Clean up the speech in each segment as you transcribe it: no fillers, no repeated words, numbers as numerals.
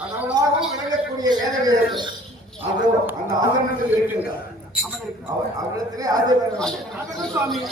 கடவுளாகவும் விளங்கக்கூடிய வேதங்கள் அந்த ஆசிரமத்தில் இருக்கின்றார். அவரிடத்திலே ஆசைப்படுகிறார் சுவாமி.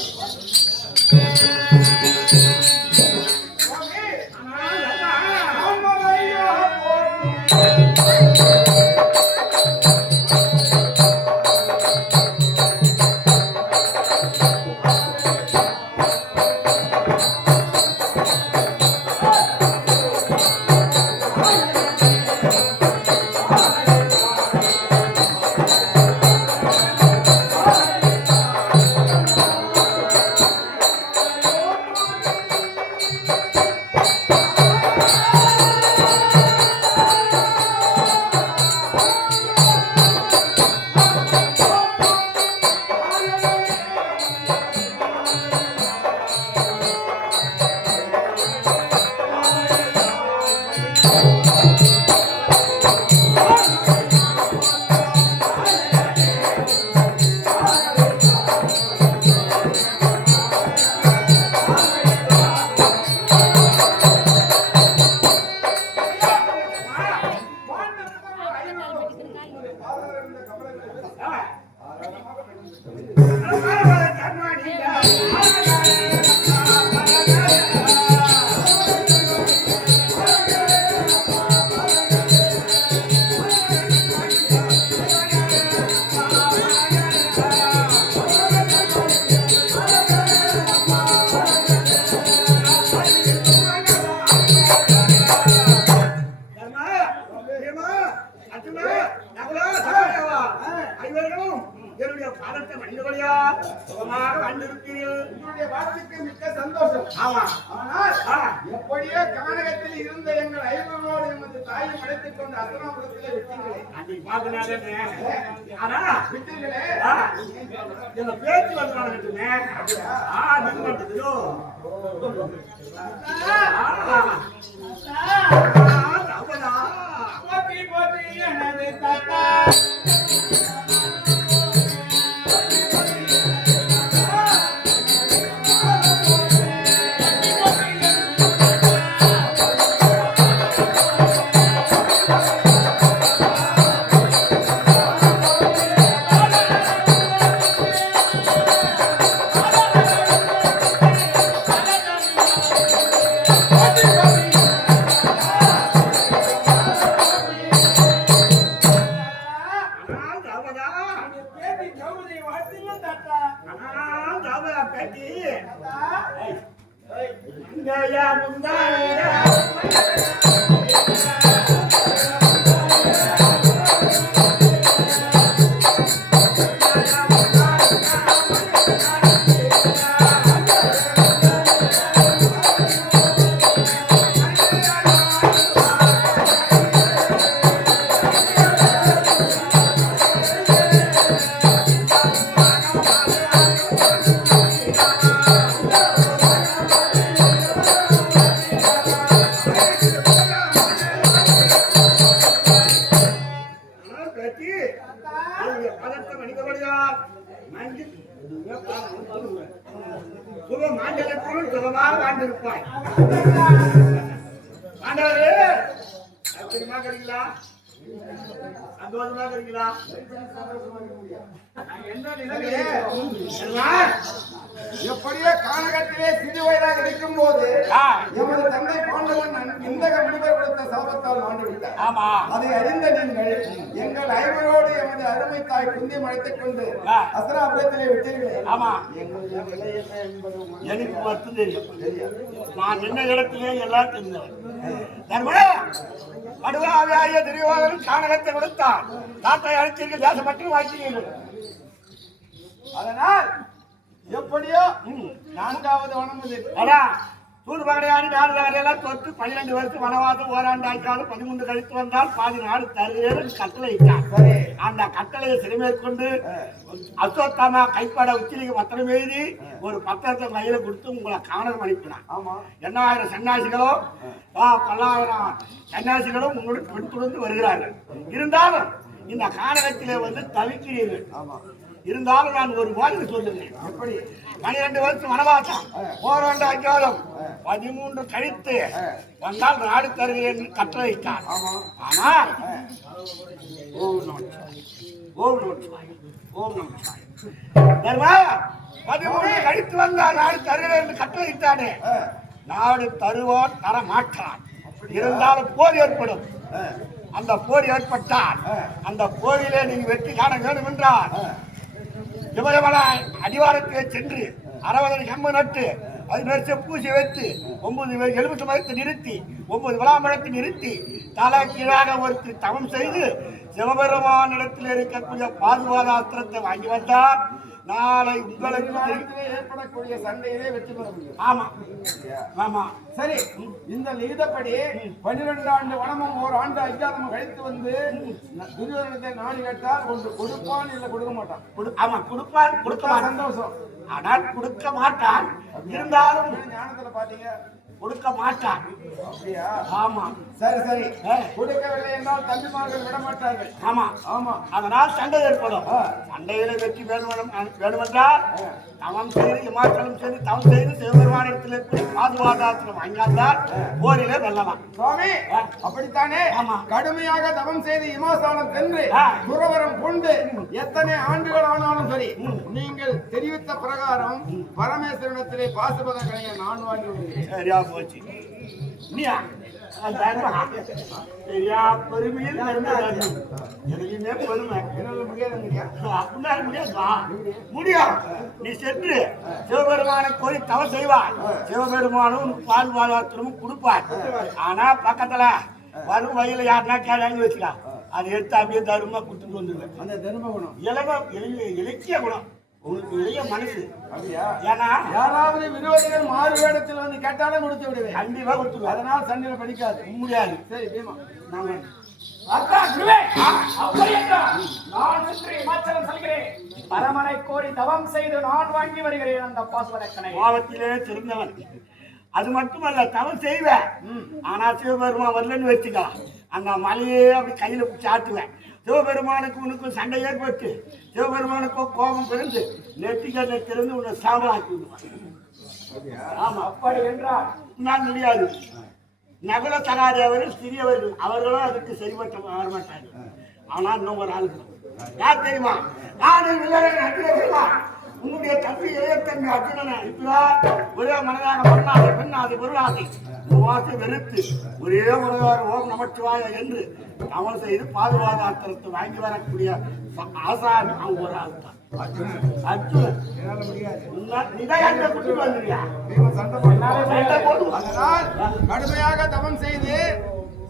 என்னுடைய பாதத்தை மனிதவழியா சுகமாக வந்திருக்கிறீர்கள். உங்களுடைய வார்த்தைக்கு மிக்க சந்தோஷம். ஆமா, ஆனால் எப்படியோ கானகத்தில் இருந்த எங்கள் ஐவரோடு எமது தாயை அழைத்துக் கொண்டு அசனாபுரத்திலே விட்டீங்களே. அதை பார்க்கறானே. ஆனா விட்டீங்களே. இந்த பேச்சு வந்தானே. நீங்க மாட்டீங்களோ? அவனா போட்டி போட்டி எனது தாத்தா சுப மாண்டலக்குள் சுகமாக வாழ்ந்திருப்பாய். ஆண்டவரே சௌகரியமா இருக்கிறீங்களா? சந்தோஷமா இருக்கிறீங்களா? எப்படியோ கானகத்திலே சிறு வயதாக இருக்கும் போது எமது தந்தை பாண்டவன் இந்த விடுவை கொடுத்த சாபத்தால் ஆண்டு விட்டார். அதை அறிந்த நீங்கள் எங்கள் ஐவரோடு எமது அருமை தாய் குந்தி மறைத்துக் கொண்டு அஸ்தினாபுரத்திலே விட்டீர்களே. எனக்கு மட்டும் தெரியும். நான் நின்ன இடத்திலே எல்லாம் தெரிந்தவன். படுவாவியாகிய துரியோதனன் கானகத்தை கொடுத்தான். தாத்தை அழைத்தீர்கள், தேசம் மட்டும் வாய்க்கிறீர்கள். அதனால் எப்படியோ நான்காவது வனமுது தூது பகடையாடி நாடு நகரையெல்லாம் தொட்டு 12 வருஷம் வனவாசம் ஓராண்டு ஆய்க்காலும் 13 கழித்து வந்தால் பாதி நாடு தருகிறேன் கட்டளை இட்டான். அந்த கட்டளையை சிறுமேற்கொண்டு அசோத்தாமா கைப்பட உச்சிலிக்கு பத்திரம் எழுதி ஒரு பத்திரத்தை கையில கொடுத்து உங்களை காணல் அனுப்பினான். 8000 சன்னியாசிகளும் 10,000 சன்னியாசிகளும் உங்களோட பின்தொடர்ந்து வருகிறார்கள். இருந்தாலும் இந்த கானகத்திலே வந்து தவிக்கிறீர்கள். இருந்தாலும் நான் ஒரு வார்த்தை சொல்லுகிறேன். எப்படி 12 வருஷம் வனவாசம் ஓராண்டு ஆய்க்காலும் 13 கழித்து வந்தால் நாடு தருகிறேன் என்று கட்டளையிட்டார். ஆனால் ஓம் நமச்சிவாய, ஓம் நமச்சிவாய, ஓம் நமச்சிவாய. 13 கழித்து வந்தால் நாடு தருகிறேன் என்று கட்டளையிட்டானே, நாடு தருவான் தர மாட்டான். இருந்தாலும் போர் ஏற்படும். அந்த போர் ஏற்பட்டால் அந்த போரிலே நீங்க வெற்றி காண வேண்டும் என்றால் இவரவன அடிவாரத்திலே சென்று 60 கம்பு நட்டு அது நெரிச பூசி வைத்து 9 எலுமிச்சை மரத்தை நிறுத்தி 9 விளாமரத்தை நிறுத்தி தலை கீழாக ஒருத்தர் தவம் செய்து சிவபெருமானிடத்தில் இருக்கக்கூடிய பாதுகாதாஸ்திரத்தை வாங்கி வந்தார். நாளை உங்களுக்கு ஏற்படக்கூடிய சண்டையிலே வெற்றி பெற முடியும். ஆமா ஆமா சரி. இந்த லிகிதப்படி 12 ஆண்டு வனமும் ஒரு ஆண்டு அஜ்ஞாதமும் கழித்து வந்து துரியோதனத்தை நாடு கேட்டால் ஒன்று கொடுப்பான் இல்லை கொடுக்க மாட்டான். ஆமா கொடுப்பான், கொடுப்பான், சந்தோஷம். ஆனால் கொடுக்க மாட்டான். இருந்தாலும் ஞானத்துல பாத்தீங்க கொடுக்க மாட்டான். அப்படியா? ஆமா. சரி சரி. கொடுக்கவில்லை என்றால் தம்பிமார்கள் விட மாட்டார்கள். ஆமா ஆமா. அதனால் சண்டை ஏற்படும். சண்டையில வெற்றி வேண்டுமென்றால் தவம் செய்து இமாச்சலம் செய்து தவம் செய்து சிவபெருமானிடத்தில் இருக்கிற பாதுகாதாத்திரம் வாங்காந்தால் போரிலே வெல்லலாம். சுவாமி அப்படித்தானே கடுமையாக தவம் செய்து இமாசாலம் சென்று துறவரம் கொண்டு எத்தனை ஆண்டுகள் ஆனாலும் சரி நீங்கள் தெரிவித்த பிரகாரம் பரமேஸ்வரனிடத்திலே பாசுபத கணையை நான் வாங்கி விடுகிறேன். சரியா போச்சு. சரியா பெருமையில் எதுலையுமே பெருமை அப்படின்னா முடியாதுப்பா. முடியும். நீ சென்று சிவபெருமானை கோரி தவம் செய்வார். சிவபெருமானும் பால் பாதாத்திரமும் கொடுப்பார். ஆனா பக்கத்துல வரும் வயல யாருன்னா கேள்வி வச்சுக்கலாம். அதை எடுத்து அப்படியே தருமா கொடுத்துட்டு வந்துடுவேன். அந்த தர்ம குணம் இலக்கிய குணம் உங்களுக்கு இளைய மனசு. ஏன்னா யாராவது விரோதிகள் மாறு வேடத்தில் வந்து கேட்டாலும் கொடுத்து விடுவேன். கண்டிப்பா கொடுத்துருவேன். அதனால சண்டையில படிக்காது முடியாது. சரி பீமா நாங்க பரமனை கோரி தவம் செய்து நான் வாங்கி வருகிறேன் அந்த பாசுவரக்கனை. பாவத்திலே தெரிந்தவன். அது மட்டுமல்ல தவம் செய்வேன். ஆனா சிவபெருமான் வரலன்னு வச்சுக்கலாம். அந்த மலையே அப்படி கையில சாட்டுவேன். சிவபெருமானுக்கு உனக்கும் சண்டை ஏற்பட்டு சிவபெருமானுக்கும் கோபம் பிறந்து நெற்றிக்கண்ணை திறந்து உன்னை சாம்பலாக்கி விடுவான். ஆமா. அப்படி என்றால் நான் முடியாது. நகுல சகாதேவர்கள் சிறியவர்கள் அவர்களும் அதுக்கு சரிபட்ட வரமாட்டாங்க. ஆனா இன்னும் ஒரு ஆள் யார் தெரியுமா? உன்னுடைய தம்பி இளையத்தம்பி அர்ஜுனனை இருக்கிறார். ஒரே மனதாக மண்ணாதை பெண்ணாதை பொருளாதை வாசி வெறுத்து ஒரே மனதாக ஓம் நமச்சிவாய என்று தவம் செய்து பாதுகாதாத்திரத்தை வாங்கி வரக்கூடிய ஆசாமி அவங்க ஒரு ஆள் தான் அர்ஜுனன். கடுமையாக தவம் செய்து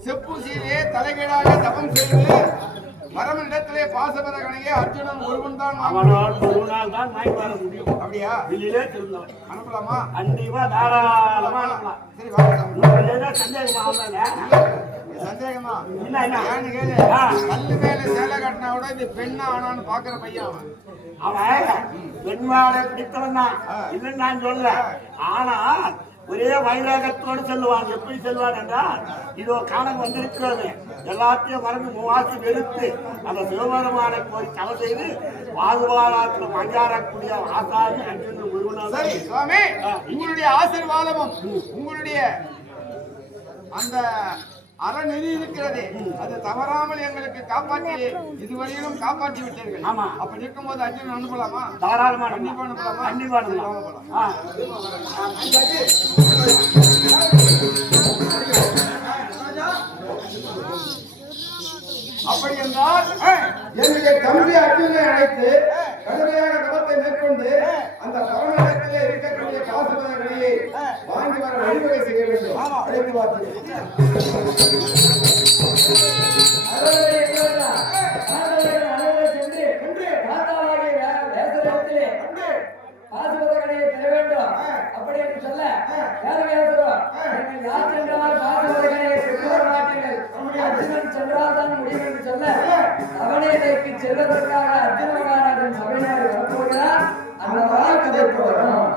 செப்பூசியிலே தலைகீழாக தவம் செய்து மரமனிடத்திலே பாசபத கணையே அர்ஜுனன் ஒருவன் தான் தான் வாங்கி வர முடியும். அப்படியா? வெளியிலே திருந்தவன் அனுப்பலாமா? கண்டிப்பா தாராளமா அனுப்பலாம். சரி சந்தேகமா கல்லு மேல சேலை கட்டினா கூட இது பெண்ணா ஆனான்னு பாக்குற பையன் அவன் பெண்மாட பிடித்தவன் தான் இல்லைன்னு நான் சொல்ல. ஆனா ஒரே வைராகத்தோடு செல்வான். எப்படி செல்வான் என்றால், இதோ காண வந்திருக்கிறது எல்லாத்தையும் மறந்து மூவாசி வெறுத்து அந்த சிவபெருமானை போய் தவ செய்து பாதுகாலத்தில் மஞ்சாரக்கூடிய ஆசாரி அன்று முருகனாக. சரி சுவாமி, உங்களுடைய ஆசீர்வாதமும் உங்களுடைய அந்த அறநெறி இருக்கிறது, அது தவறாமல் எங்களுக்கு காப்பாற்றி இதுவரையிலும் காப்பாற்றி விட்டீர்கள். ஆமா. அப்படி இருக்கும்போது அர்ஜுனன் அனுப்பலாமா? தாராளமா கண்டிப்பா அனுப்பலாமா? கண்டிப்பா அனுப்பலாம். அப்படி என்றால் என்னுடைய தம்பி அர்ஜுனை அழைத்து கடுமையாக தவத்தை மேற்கொண்டு அந்த பரமத்திலே இருக்கக்கூடிய பாசுபதங்களை வாங்கி வர வழிவகை செய்ய வேண்டும். அழைத்து அப்படி என்று சொல்ல யார் சென்றால் பாசுபதகனையை பெற்றுவர மாட்டீர்கள். அர்ஜுனன் சென்றால்தான் முடியும் என்று சொல்ல அவனேதைக்கு செல்வதற்காக அர்ஜுன மகாராஜன் சபையினர் வரப்போகிறார். அந்த வரால் கதைக்கு வரும்.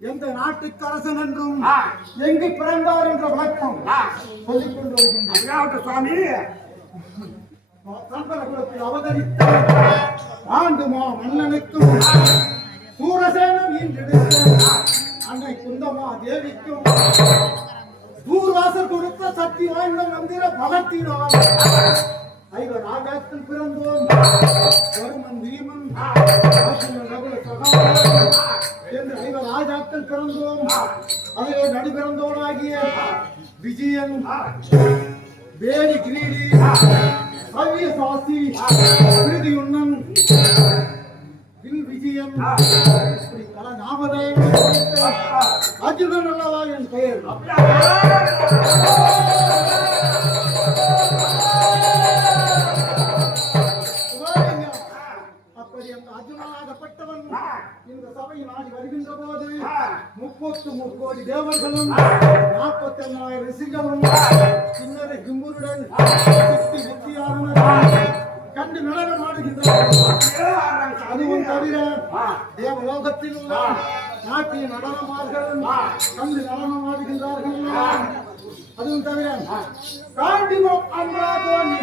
எந்த நாட்டுக்கு அரசன் என்றும் ஆ. எங்கு பிறந்தார் என்ற விளக்கம் ஆ. சொல்லிக் கொண்டு வருகின்றனர். அதாவது சுவாமி சந்தனகுலத்தில் அவதரித்த ஆண்டு மன்னனுக்கும் சூரசேனன் ஈன்றெடுத்த அன்னை குந்தமா தேவிக்கும் தூர்வாசர் கொடுத்த சக்தி வாய்ந்த மந்திர பலத்தினால் ஐவர் ராஜாக்கள் பிறந்தோம். வருமன் வீமன் ரகுல சகாதேவன் என்று ஐவர் ராஜாக்கள் பிறந்தோம். அதிலே நடுபிறந்தோனாகிய விஜயன், வேரி கிரீடி, சவ்ய சாசி, விருதியுண்ணன், வில் விஜயன், இப்படி பல நாமதேயம் அர்ஜுனன் அல்லவா என் பெயர். அப்படி அந்த அர்ஜுனனாகப்பட்டவன் இந்த சபை நாடி வருகின்ற போது 33 கோடி தேவர்களும் 48,000 ரிஷிகளும் கிண்ணற கிம்புருடன் கண்டு நடனம் ஆடுகின்றார்கள். அதுவும் தவிர தேவலோகத்தில் உள்ள நாட்டிய நடனமார்களும் கண்டு நடனம் ஆடுகின்றார்கள். அதுவும் தவிர காண்டிமம் அன்றாதோனி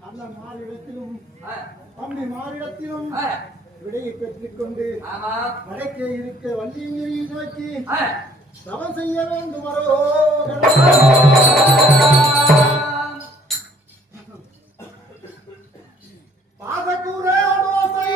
அண்ணன் மாறிடத்திலும் தம்பி மாறிடத்திலும் விடையை பெற்றுக் கொண்டு வடக்கே இருக்க வள்ளியங்கிரியை நோக்கி தவம் செய்ய வேண்டுமரோ பாதக்கூரே ஆலோசை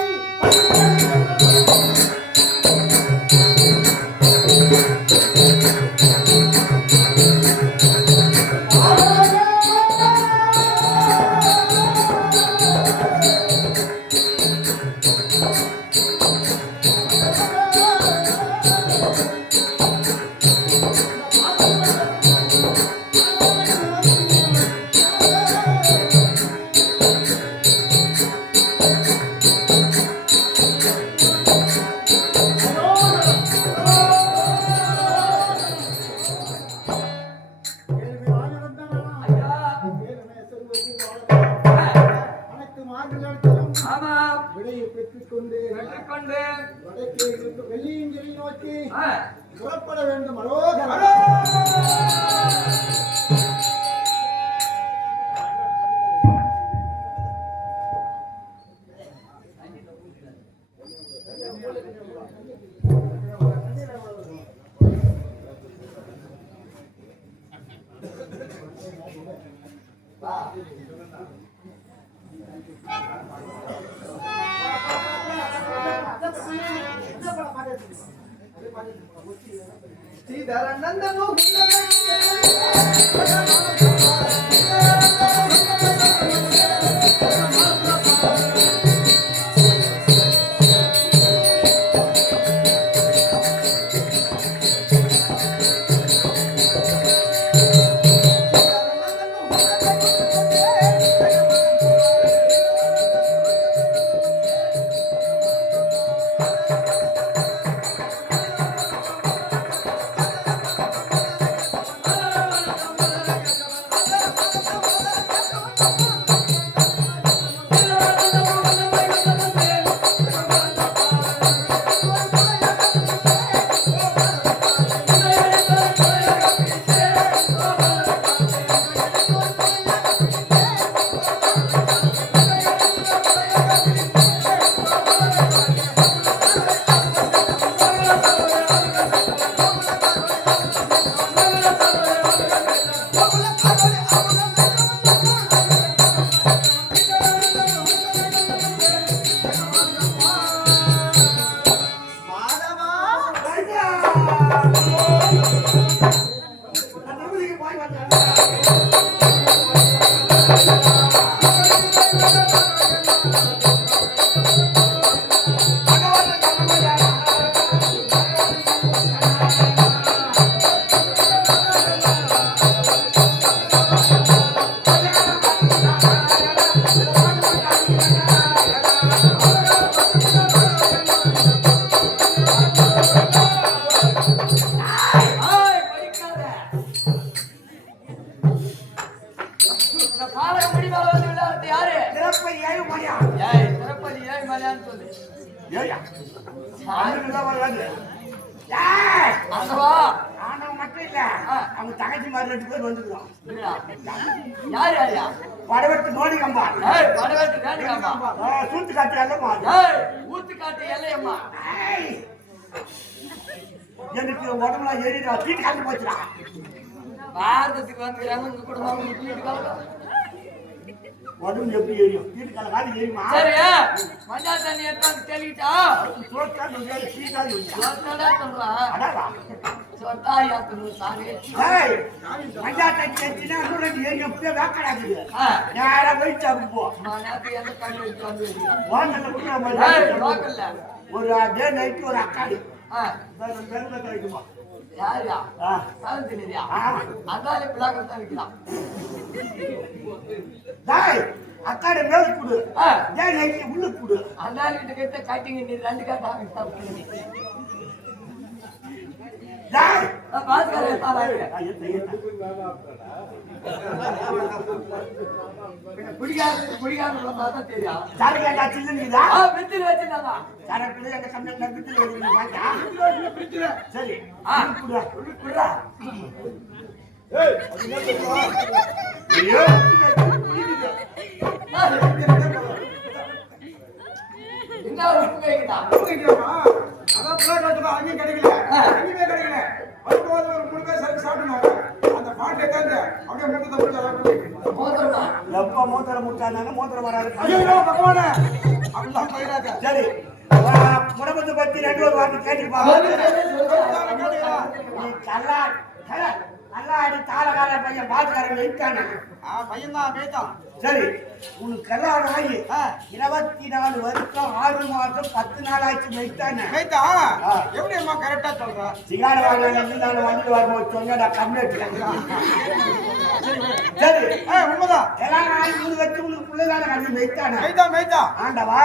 விடையை பெற்றுக் கொண்டு வடக்கே இருந்து வெள்ளியங்கிரி நோக்கி புறப்பட வேண்டும். அரோகரா. ಶ್ರೀಧರನಂದನು நான் திருப்பதிக்கு போய் வந்தேன். ஏய், படிக்காத. இந்த பாலக முடிவால வந்து விளையாடுறது யாரு? திருப்பதி ஏழு மணியா? ஏய், திருப்பதி ஏழு மலையான்னு சொல்லு. ஏய்யா, ஆண்டுதான் வருவாங்க. ஏய், ஆண்டவா. ஆண்டவன் மட்டும் இல்ல, அவங்க தங்கச்சி மாதிரி 2 பேர் வந்துருக்கோம். இல்லையா? யார் யாரியா? படவெட்டு நோடி கம்பா. ஏய், படவேட்டு வேண்டுகாமா. சூத்து காட்டி எல்லாம் மாறு. ஏய், ஊத்துக்காட்டு எல்லையம்மா. ஏய், எனக்கு உடம்புல ஏறிடா தீட்டு காட்டு போச்சுடா. பாரதத்துக்கு வந்துக்கிறாங்க உங்க குடும்பம் உங்களுக்கு வீட்டுக்காக. உடம்பு எப்படி ஏறியும் தீட்டு கால காட்டி ஏறிமா. சரி, மஞ்சள் தண்ணி எடுத்து தெளிட்டா. சோத்தா நுழைய சீட்டா நுழைய. சொத்தடா சொல்றா. அடாடா. சொத்தா யாத்துரு சாமி. ஏய், மஞ்சா தண்ணி வச்சுனா இன்னும் 2 ஏறி அப்படியே வேக்கடாக்குது. ஆ, நேரா போய் சாப்பிட்டு போ. நான் நேத்து எந்த கண்ணு வச்சு வந்து வைக்கிறேன். வாங்கல கூட ஏய், மாதிரி லோக்கல்ல. ஒரு டே நைட் ஒரு அக்காடி ஆ, பெருமை கிடைக்குமா. யாரியா? ஆ, சாதம் தெரியுதா? ஆமா. அதாலே பிளாக் தான் வைக்கிறான். டேய், அக்காடி மேல குடு. ஆ, டே நைட் உள்ள குடு. அதாலே கிட்ட கிட்ட கட்டிங்க நீ 2 காட்டா சாப்பிட்டு. டேய், பாஸ்கர் ஏத்தாராரு. குடிகாரன் பார்த்தா தான் தெரியும். சரக்கு ஏண்டா சில்லுங்குதா? ஆ, பிரிச்சு வச்சிருந்தாங்க. சரக்கு எங்க கம்பெனி நம்பிட்டு வருது பாத்தா. சரி, ஆ, குடுடா. குடுறா. ஐயோ, என்ன உப்பு வைக்கிறா? அதான் பிளாட் வச்சுக்கோ, அங்கேயும் கிடைக்கல, எங்கேயுமே கிடைக்கல. வரும்போது ஒரு 3 பேர் சரக்கு சாப்பிட்டுனாங்க. அந்த பாட்டை கேட்டு அப்படியே மூட்டத்தை பிடிச்சி அதை பண்ணி. மோதிரமா? எப்ப மூத்தரை முட்டாங்க மூத்தரை வராது. ஐயோ பகவானே, அப்படிலாம் போயிடாத. சரி, குடும்பத்தை பத்தி 2 ஒரு வார்த்தை கேட்டுப்பாங்க. நீ நல்லா அடி தாளகார பையன் பாத்துக்காரங்க இருக்கானே. பையன் தான் மேய்த்தான். சரி, உனக்கு கல்யாணம் ஆகி 24 வருஷம் 6 மாசம் 10 நாள் ஆச்சு மெய்த்தானே. மேய்த்தா எப்படி அம்மா கரெக்டா சொல்ற? சிகார வாங்கினாலும் வந்துட்டு வரும்போது சொன்னா கம்ப்ளீட். சரி, உண்மைதான். கல்யாணம் ஆகி 3 வருஷம் உனக்கு பிள்ளைதான கண்டு மெய்த்தானே. மேய்த்தா ஆண்டவா,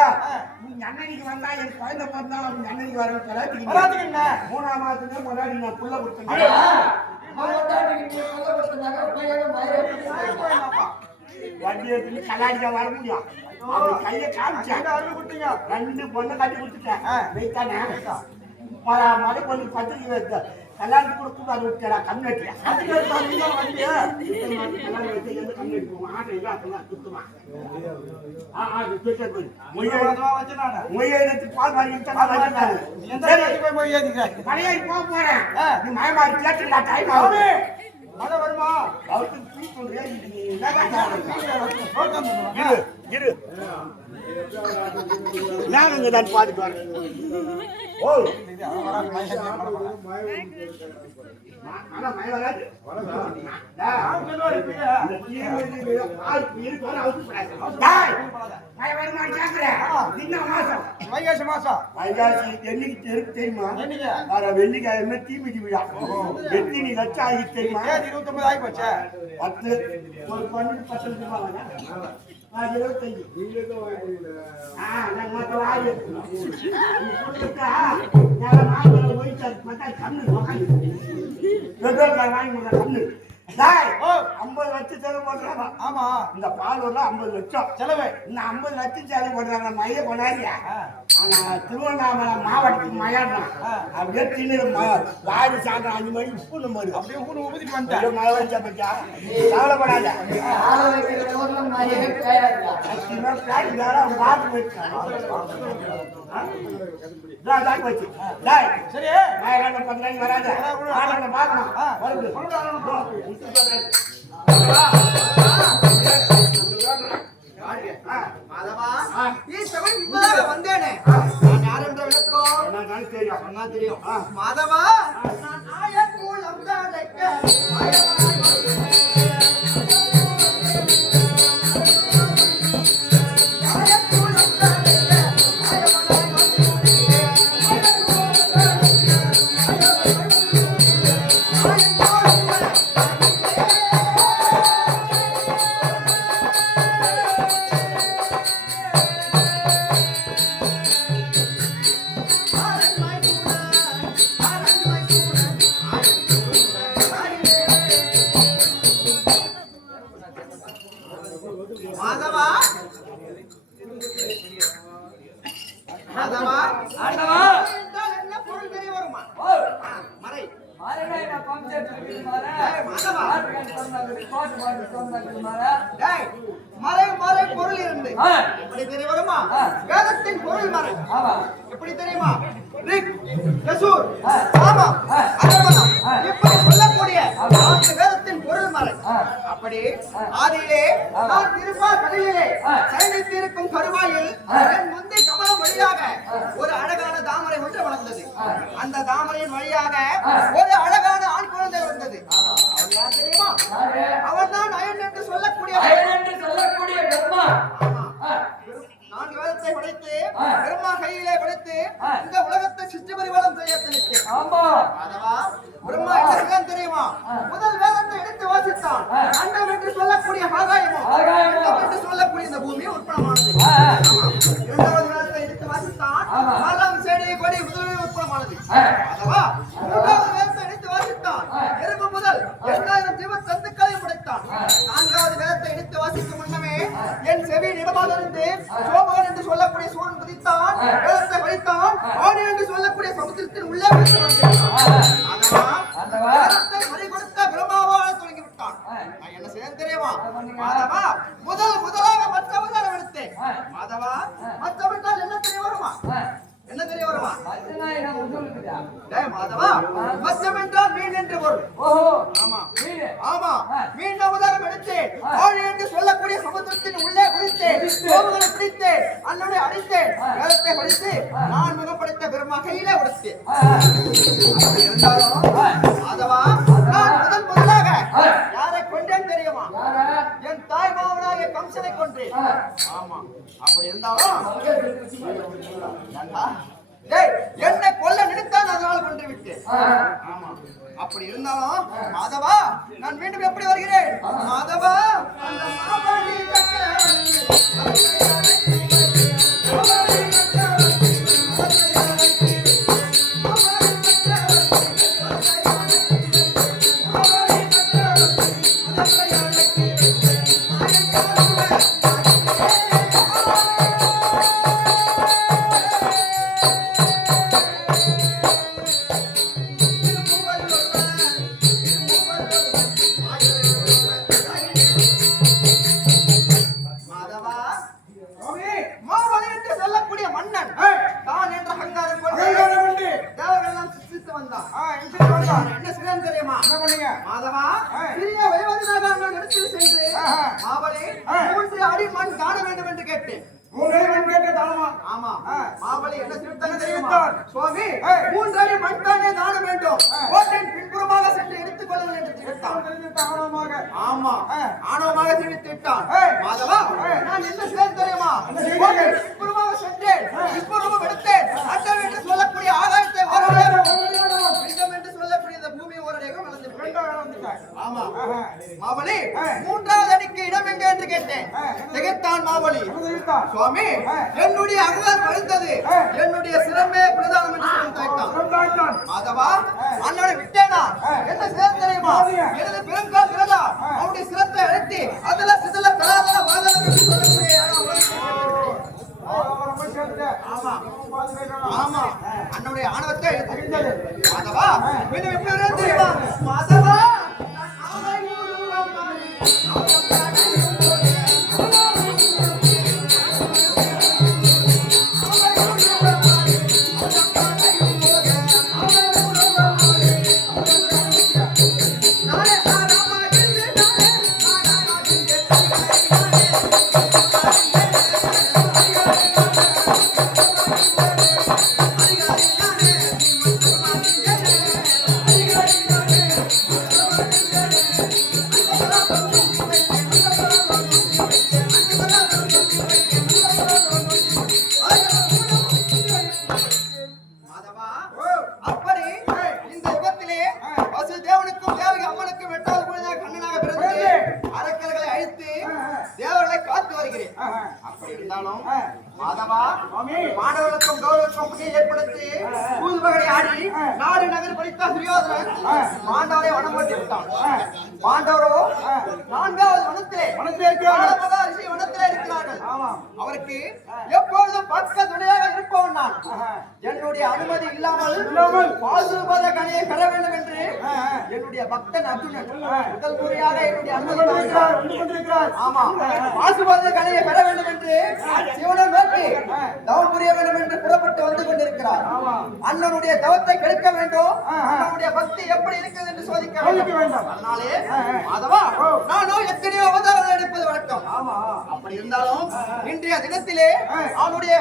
உங்க அண்ணனுக்கு வந்தா என் குழந்தை பிறந்தா உங்க அண்ணனுக்கு வர கலாச்சிக்கிங்க. வராதுங்க. 3ஆம் மாசத்துக்கு முன்னாடி நான் புள்ள கொடுத்தேன். வண்டி எடுத்து கல்லாடிக்க வர முடியும். அப்படி கையை காமிச்சேன். அருள் கொடுத்தீங்க. 2 பொண்ணை கட்டி கொடுத்துட்டேன். மெய்த்தானே. மொத பொண்ணு பத்திரிக்கை வைத்த கல்யாணத்துக்கு கூட கூடாது விட்டா கம்யூனிட்டியா கல்யாணம் வச்சு எந்த கம்யூனிட்டி போவோம். ஆட்டை இல்லை அப்பெல்லாம் சுத்தமா மொய்யத்துக்கு பால் வாங்கிட்டு மலையாளி போக போறேன். நீ மயமாரி கேட்டுடா டைம் ஆகுது. மழை வருமா? நாங்கதான் பாத்துட்டு வரேன். ஓ வைகாசி மாசம் தெரியுமா? வெள்ளிக்கிழமை தீமிதி விழா. எத்தனை லட்சம் ஆகி தெரியுமா? 29 ஆகி போச்சு. 10 ஒரு பொண்ணு 10 ரூபாய் 25. ஐம்பது லட்சம் செலவு பண்றாங்க. ஆமா, இந்த பாலூர்ல 50 லட்சம் செலவு. இந்த 50 லட்சம் செலவு பண்றாங்க. மைய கொண்டாடியா திருவண்ணாமலை மாவட்டத்துக்கு மயாடுறான். அப்படியே தின்னு லாரி சாயந்தரம் 5 மணிக்கு உப்பு நம்பரு அப்படியே ஊரு ஊதிட்டு வந்துட்டேன். மழை வச்சா பச்சா கவலைப்படாத. சரி, வராது பாக்கணும். வந்தேனே தெரியும். தெரியும் மாதவா, டேய், மறை மறை பொருள் இருந்து எப்படி தெரிய வருமா? வேதத்தின் பொருள் மறை எப்படி தெரியுமா? ரிக், யசூர், சாமம், அதர்வனம் இப்படி சொல்லக்கூடிய அந்த வேதத்தின் பொருள் மறை. அப்படி ஆதியிலே நான் திருப்பா கடலிலே சயனித்திருக்கும் கருவாயில் என் முந்தை கமலம் வழியாக ஒரு அழகான தாமரை ஒன்று வளர்ந்தது. அந்த தாமரையின் வழியாக ஒரு அழகான ஆண் குழந்தை வந்தது. அவன் யார் தெரியுமா? அவன் தான் அயன் என்று சொல்லக்கூடிய பிரம்மா. நான்கு வேதத்தை படைத்து பிரம்மா கையிலே படைத்து இந்த உலகத்தை சிற்று பரிவாரம் செய்ய நினைத்தேன். அதவா பிரம்மா என்ன செய்தான் தெரியுமா? முதல் வேதத்தை எடுத்து வாசித்தான். அண்டம் என்று சொல்லக்கூடிய ஆகாயமும் அண்டம் என்று சொல்லக்கூடிய இந்த பூமி உற்பத்தமானது. இரண்டாவது வேதத்தை எடுத்து வாசித்தான். மரம், செடி, கொடி முதலில் உற்பத்தமானது. அதவா மூன்றாவது வேதத்தை எடுத்து வாசித்தான். எறும்பு முதல் 2000 ஜீவ சத்துக்களை படைத்தான். நான்காவது வேதத்தை எடுத்து வாசிக்கும் முன்னமே என் செவி இடமாதிருந்து சோமகன் என்று சொல்லக்கூடிய சூரன் குதித்தான். வேதத்தை படித்தான். ஆணி என்று சொல்லக்கூடிய சமுத்திரத்தின் உள்ளே வேதத்தை பறிகொடுத்த பிரம்மாவால் தொடங்கி விட்டான். நான் என்ன செய்ய தெரியுமா? மாதவா முதலாக மற்றவர்கள் எடுத்தேன். மாதவா மற்றவர்கள் என்ன தெரிய வருமா? என்ன தெரிய வருமா? மாதவா மச்சம் என்றால் மீன் என்று பொருள். ஆமா மீன் அவதாரம் எடுத்தேன். ஆழி என்று சொல்லக்கூடிய சமுத்திரத்தின் உள்ளே குதித்தேன். சோமகளை பிடித்தேன். அண்ணனை அடித்தேன். வேதத்தை படித்து நான் முகம் படைத்த பெருமா கையிலே உடைத்தேன். இருந்தாலும் மாதவா நான் முதலாக யாரை கொண்டேன் தெரியுமா? என் தாய் மாவனாகிய கம்சனை கொன்றேன். ஆமா அப்படி இருந்தாலும் என்னை கொல்ல நினைத்தான், அதனால் கொன்று விட்டேன். ஆமா அப்படி இருந்தாலும் மாதவா நான் மீண்டும் எப்படி வருகிறேன்? மாதவா ஆணவமாக தெரிவித்து விட்டான். மாதவா நான் என்ன செய்தேன் தெரியுமா? விஸ்வரூபமாக சென்றேன். விஸ்வரூபம் எடுத்தேன். அண்டம் என்று சொல்லக்கூடிய ஆகாயத்தை பிண்டம் என்று சொல்லக்கூடிய இந்த பூமி ஓரடேகம் வளர்ந்து. ஆமா மாவலி மூன்றாவது அடிக்கு இடம் எங்க என்று கேட்டேன். திகைத்தான் மாவலி. சுவாமி என்னுடைய அகங்காரம் வளர்ந்தது. என்னுடைய சிரமே பிரதானம் என்று சொல்லிட்டான். மாதவா அண்ணனை விட்டேனா? என்ன செய்தேன் தெரியுமா? எனது பெருங்கால் திரளா அவனுடைய சிரத்தை அழைத்து அதுல சிதல தலாதல வாதம் என்று சொல்லக்கூடிய ஆமா அண்ணனுடைய ஆணவத்தை அழித்தது. மாதவா மீண்டும் எப்படி வருகிறது தெரியுமா? மாதவா மாணவர்களுக்கும் கௌரவத்துக்கும் ஏற்படுத்தி பூதுபகடை ஆடி நாடு நகர் படித்த துரியோதனன் பாண்டவரை வனம் பண்ணி விட்டான். பாண்டவரோ நான்காவது வனத்திலே வனத்திலே இருக்கிறார்கள். அவருக்கு எப்பொழுதும் பக்க துணையாக இருப்பவன் நான். என்னுடைய அனுமதி இல்லாமல் பாசுபத கணையை பெற வேண்டும் என்று என்னுடைய பக்தன் அர்ஜுனன் முதல் முறையாக என்னுடைய அனுமதி ஆமா பாசுபாத கலையை பெற வேண்டும் என்று சிவனை நோக்கி தவம் புரிய வேண்டும் என்று புறப்பட்டு வந்து கொண்டிருக்கிறார். அண்ணனுடைய தவத்தை கெடுக்க வேண்டும், அண்ணனுடைய பக்தி எப்படி இருக்கிறது என்று சோதிக்க வேண்டும். அதனாலே மாதவா நானும் எத்தனையோ அவதாரம் எடுப்பது வழக்கம். அப்படி இருந்தாலும் இன்றைய தினத்திலே அவனுடைய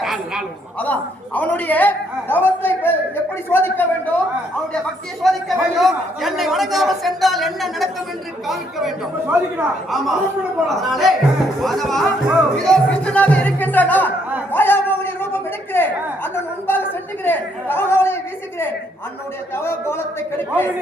தவத்தை எப்படி சோதிக்க வேண்டும், அவனுடைய பக்தியை சோதிக்க வேண்டும். என்னை வணங்காமல் சென்றால் என்ன நடக்கும் என்று காமிக்க வேண்டும். ஆமா அதனாலே மாதவா இதோ கிருஷ்ணனாக இருக்கின்ற நான் மாயாமோகனி ரூபம் எடுக்கிறேன், அண்ணன் முன்பாக செல்லுகிறேன், தவகோலையை வீசுகிறேன், அன்னுடைய தவ கோலத்தை கெடுக்கிறேன்.